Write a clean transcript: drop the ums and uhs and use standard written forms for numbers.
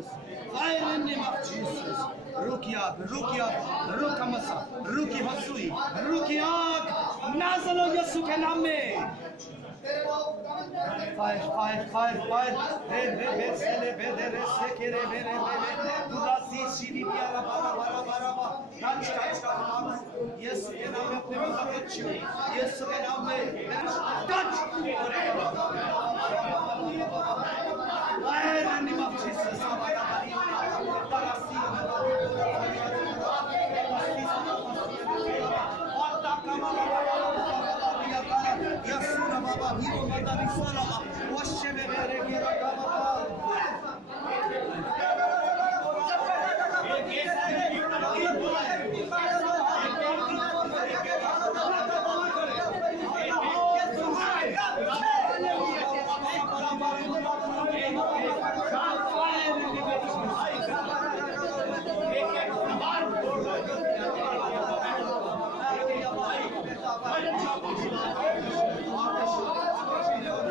Jesus. Fire in the name of Jesus. Rukiag, Rukiag, Rukamasa, Ruki Hasui, Rukiag, Nazalo Yasukaname. Fire. Yes, and I'm never hit you. Yes, and I'm touch. Fire in the name of Jesus. Yasuna Baba, Hiro Madari Salama, Washebe Kira Kama.